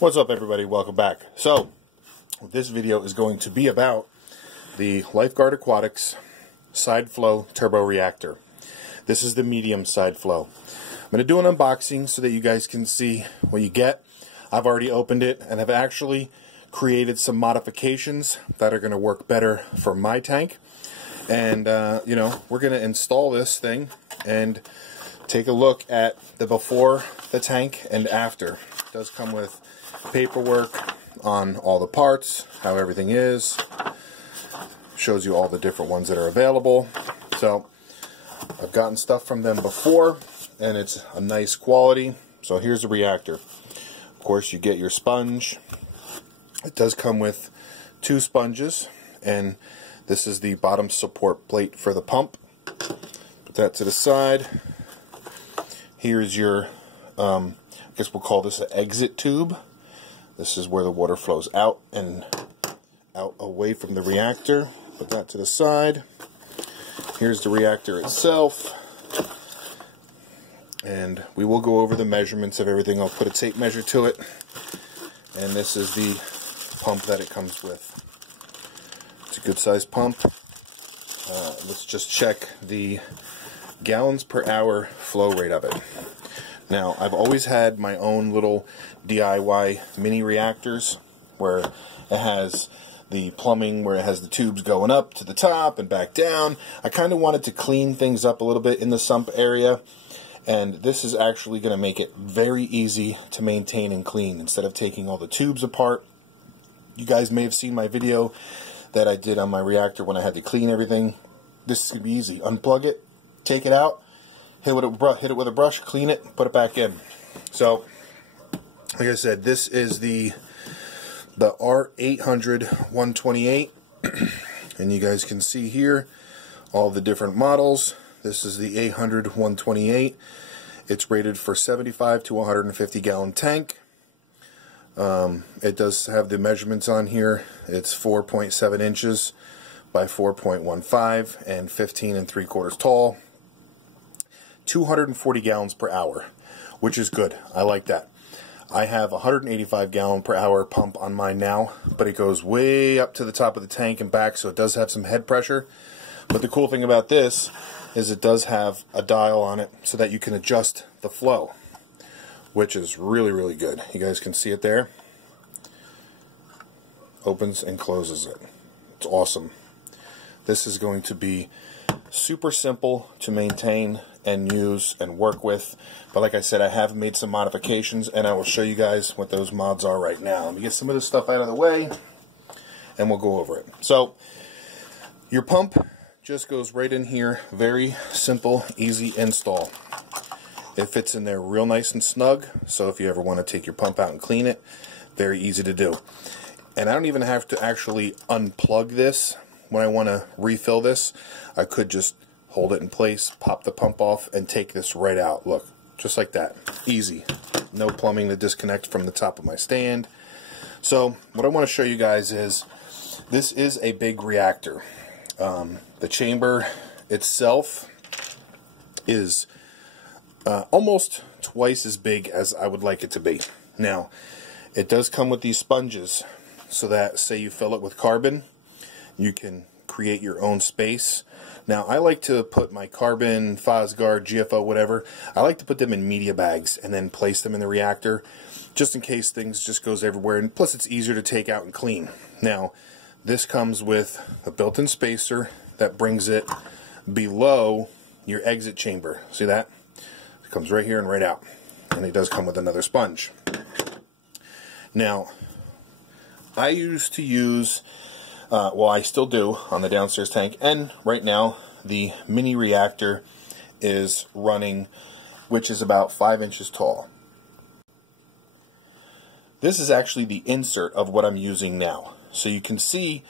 What's up, everybody? Welcome back. So this video is going to be about the Lifegard Aquatics side flow turbo reactor. This is the medium side flow. I'm going to do an unboxing so that you guys can see what you get. I've already opened it and have actually created some modifications that are going to work better for my tank. And you know, we're going to install this thing and take a look at the before the tank and after. It does come with paperwork on all the parts, how everything is, shows you all the different ones that are available. So I've gotten stuff from them before and it's a nice quality. So here's the reactor. Of course, you get your sponge. It does come with 2 sponges, and this is the bottom support plate for the pump. Put that to the side. Here's your I guess we'll call this an exit tube. This is where the water flows out and out away from the reactor. Put that to the side. Here's the reactor itself. And we will go over the measurements of everything. I'll put a tape measure to it. And this is the pump that it comes with. It's a good sized pump. Let's just check the gallons per hour flow rate of it. Now, I've always had my own little DIY mini reactors where it has the plumbing, where it has the tubes going up to the top and back down. I kind of wanted to clean things up a little bit in the sump area, and this is actually going to make it very easy to maintain and clean instead of taking all the tubes apart. You guys may have seen my video that I did on my reactor when I had to clean everything. This is going to be easy. Unplug it, take it out, hit it with a brush, clean it, put it back in. So, like I said, this is the R800-128, and you guys can see here all the different models. This is the 800-128. It's rated for 75 to 150 gallon tank. It does have the measurements on here. It's 4.7 inches by 4.15 and 15 3/4 tall. 240 gallons per hour, which is good. I like that. I have a 185 gallon per hour pump on mine now, but it goes way up to the top of the tank and back, so it does have some head pressure. But the cool thing about this is it does have a dial on it so that you can adjust the flow, which is really, really good. You guys can see it there. Opens and closes it. It's awesome. This is going to be super simple to maintain and use and work with, but like I said, I have made some modifications and I will show you guys what those mods are right now. Let me get some of this stuff out of the way and we'll go over it. So your pump just goes right in here. Very simple, easy install. It fits in there real nice and snug, so if you ever want to take your pump out and clean it, very easy to do. And I don't even have to actually unplug this when I want to refill this. I could just hold it in place, pop the pump off, and take this right out. Look, just like that. Easy. No plumbing to disconnect from the top of my stand. So what I want to show you guys is, this is a big reactor. The chamber itself is almost twice as big as I would like it to be. Now, it does come with these sponges, so that, say you fill it with carbon, you can create your own space. Now, I like to put my carbon, Fosgard, GFO, whatever, I like to put them in media bags and then place them in the reactor, just in case things just goes everywhere, and plus it's easier to take out and clean. Now, this comes with a built-in spacer that brings it below your exit chamber. See that? It comes right here and right out. And it does come with another sponge. Now, I used to use, well, I still do on the downstairs tank, and right now the mini reactor is running, which is about 5 inches tall. This is actually the insert of what I'm using now. So you can see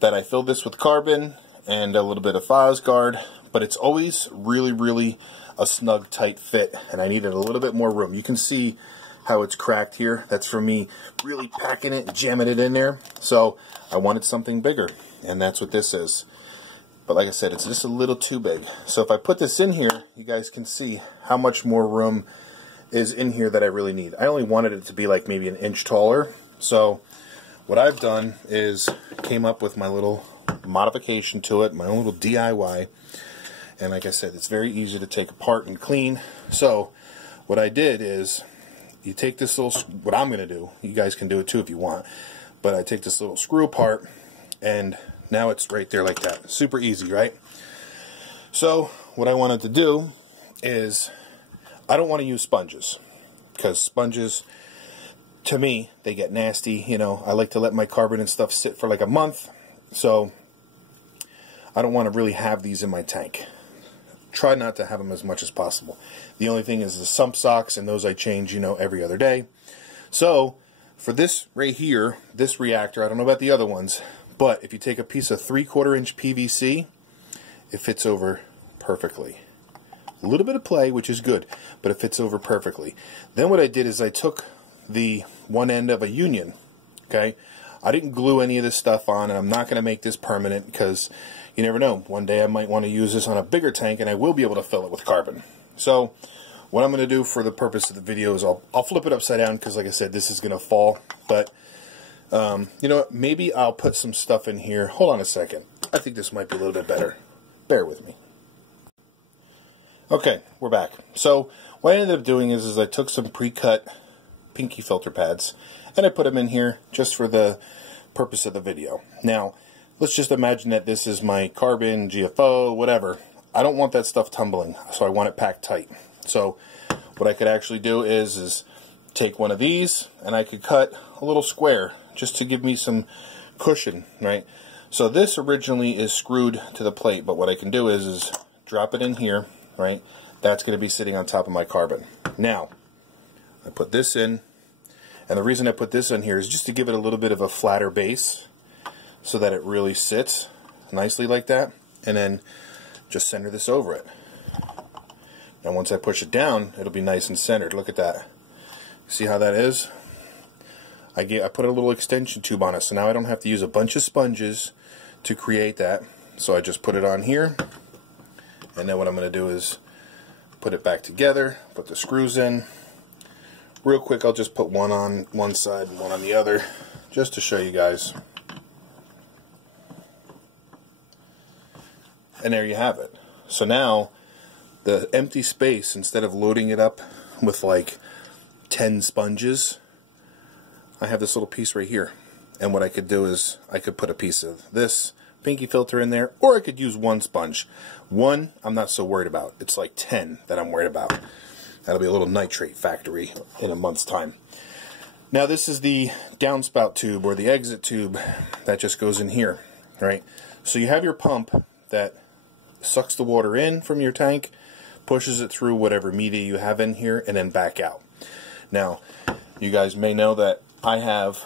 that I filled this with carbon and a little bit of Fosgard, but it's always really, really a snug, tight fit, and I needed a little bit more room. You can see how it's cracked here. That's from me really packing it, jamming it in there. So I wanted something bigger, and that's what this is. But like I said, it's just a little too big. So if I put this in here, you guys can see how much more room is in here that I really need. I only wanted it to be like maybe an inch taller. So what I've done is came up with my little modification to it, my own little DIY. And like I said, it's very easy to take apart and clean. So what I did is, you take this little, what I'm going to do, you guys can do it too if you want, but I take this little screw apart, and now it's right there like that. Super easy, right? So what I wanted to do is, I don't want to use sponges, because sponges, to me, they get nasty. You know, I like to let my carbon and stuff sit for like a month, so I don't want to really have these in my tank. Try not to have them as much as possible. The only thing is the sump socks, and those I change, you know, every other day. So for this right here, this reactor, I don't know about the other ones, but if you take a piece of 3/4 inch PVC, it fits over perfectly. A little bit of play, which is good, but it fits over perfectly. Then what I did is I took the one end of a union, okay? I didn't glue any of this stuff on, and I'm not going to make this permanent because you never know. One day I might want to use this on a bigger tank, and I will be able to fill it with carbon. So what I'm going to do for the purpose of the video is I'll flip it upside down, because like I said, this is going to fall. But you know what? Maybe I'll put some stuff in here. Hold on a second. I think this might be a little bit better. Bear with me. Okay, we're back. So what I ended up doing is I took some pre-cut pinky filter pads, and I put them in here just for the purpose of the video. Now, let's just imagine that this is my carbon, GFO, whatever. I don't want that stuff tumbling, so I want it packed tight. So what I could actually do is take one of these, and I could cut a little square just to give me some cushion, right? So this originally is screwed to the plate, but what I can do is drop it in here, right? That's going to be sitting on top of my carbon. Now, I put this in, and the reason I put this in here is just to give it a little bit of a flatter base so that it really sits nicely like that, and then just center this over it. Now once I push it down, it'll be nice and centered. Look at that. See how that is? I put a little extension tube on it, so now I don't have to use a bunch of sponges to create that. So I just put it on here, and then what I'm going to do is put it back together, put the screws in. Real quick, I'll just put one on one side and one on the other, just to show you guys. And there you have it. So now, the empty space, instead of loading it up with like 10 sponges, I have this little piece right here. And what I could do is, I could put a piece of this pinky filter in there, or I could use one sponge. One, I'm not so worried about. It's like 10 that I'm worried about. That'll be a little nitrate factory in a month's time. Now this is the downspout tube, or the exit tube, that just goes in here, right? So you have your pump that sucks the water in from your tank, pushes it through whatever media you have in here, and then back out. Now, you guys may know that I have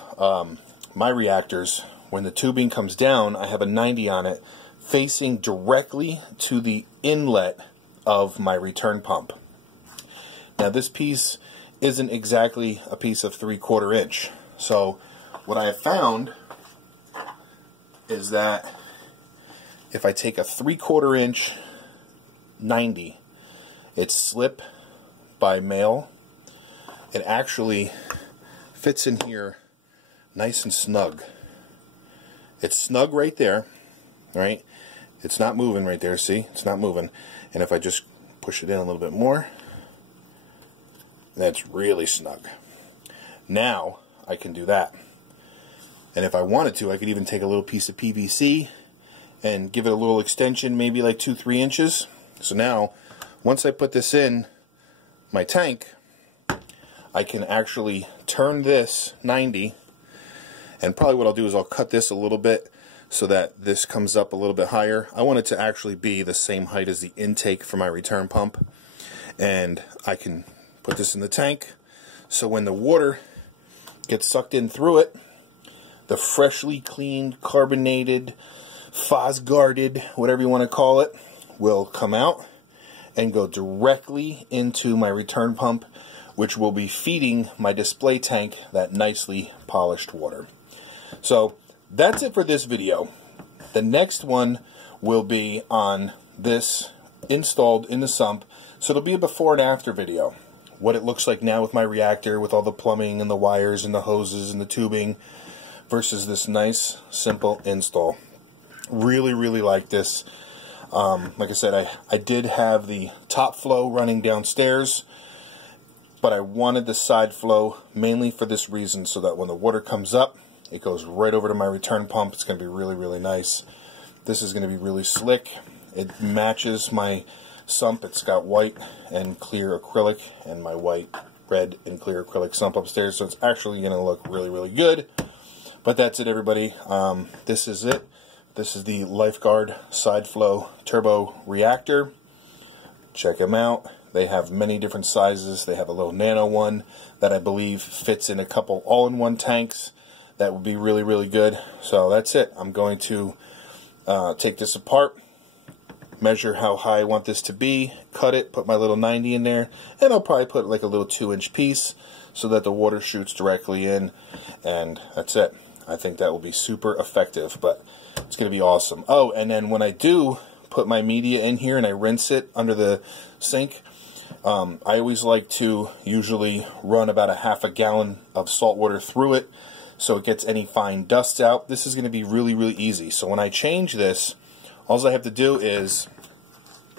my reactors, when the tubing comes down, I have a 90 on it facing directly to the inlet of my return pump. Now this piece isn't exactly a piece of 3/4 inch. So what I have found is that if I take a 3/4 inch 90, it's slip by mail. It actually fits in here nice and snug. It's snug right there, right? It's not moving right there, see? It's not moving. And if I just push it in a little bit more, that's really snug. Now I can do that. And if I wanted to, I could even take a little piece of PVC and give it a little extension, maybe like 2-3 inches. So now, once I put this in my tank, I can actually turn this 90, and probably what I'll do is I'll cut this a little bit so that this comes up a little bit higher. I want it to actually be the same height as the intake for my return pump, and I can put this in the tank, so when the water gets sucked in through it, the freshly cleaned, carbonated, phosguarded, whatever you want to call it, will come out and go directly into my return pump, which will be feeding my display tank that nicely polished water. So that's it for this video. The next one will be on this installed in the sump, so it'll be a before and after video. what it looks like now with my reactor, with all the plumbing and the wires and the hoses and the tubing, versus this nice, simple install. Really, really like this. Like I said, I did have the top flow running downstairs, but I wanted the side flow mainly for this reason, so that when the water comes up, it goes right over to my return pump. It's going to be really, really nice. This is going to be really slick. It matches my sump. It's got white and clear acrylic, and my white, red, and clear acrylic sump upstairs, so it's actually going to look really, really good. But that's it, everybody. This is it. This is the Lifegard Side Flow Turbo Reactor. Check them out. They have many different sizes. They have a little nano one that I believe fits in a couple all-in-one tanks. That would be really, really good. So that's it. I'm going to take this apart, measure how high I want this to be, cut it, put my little 90 in there, and I'll probably put like a little 2-inch piece so that the water shoots directly in, and that's it. I think that will be super effective, but it's going to be awesome. Oh, and then when I do put my media in here and I rinse it under the sink, I always like to usually run about a half a gallon of salt water through it so it gets any fine dust out. This is going to be really, really easy. So when I change this, all I have to do is,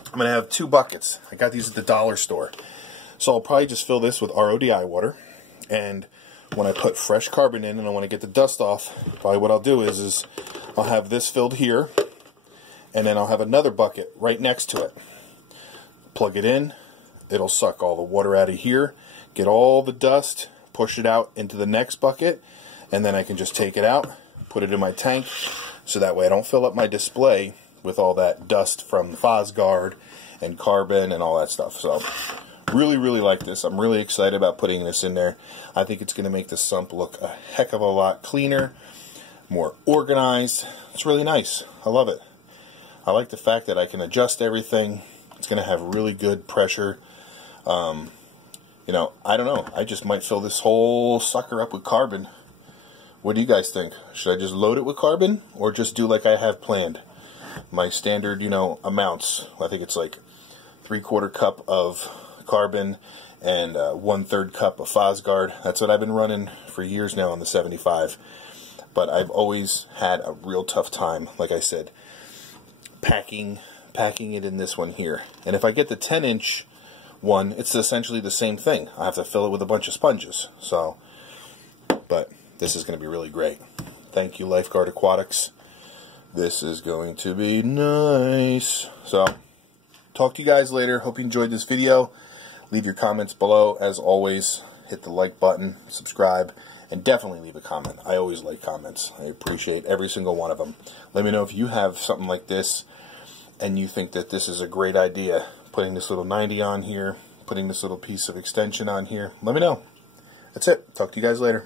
I'm going to have 2 buckets. I got these at the dollar store. So I'll probably just fill this with RODI water, and when I put fresh carbon in and I want to get the dust off, probably what I'll do is I'll have this filled here, and then I'll have another bucket right next to it. Plug it in, it'll suck all the water out of here, get all the dust, push it out into the next bucket, and then I can just take it out, put it in my tank, so that way I don't fill up my display with all that dust from Fosgard and carbon and all that stuff. So really, really like this. I'm really excited about putting this in there. I think it's going to make the sump look a heck of a lot cleaner, more organized. It's really nice. I love it. I like the fact that I can adjust everything. It's going to have really good pressure. You know, I don't know. I just might fill this whole sucker up with carbon. What do you guys think? Should I just load it with carbon or just do like I have planned? My standard, you know, amounts. I think it's like 3/4 cup of carbon and 1/3 cup of Fosgard. That's what I've been running for years now on the 75. But I've always had a real tough time, like I said, packing it in this one here. And if I get the 10-inch one, it's essentially the same thing. I have to fill it with a bunch of sponges. So, but this is going to be really great. Thank you, Lifegard Aquatics. This is going to be nice. So, talk to you guys later. Hope you enjoyed this video. Leave your comments below. As always, hit the like button, subscribe, and definitely leave a comment. I always like comments. I appreciate every single one of them. Let me know if you have something like this and you think that this is a great idea. Putting this little 90 on here, putting this little piece of extension on here. Let me know. That's it. Talk to you guys later.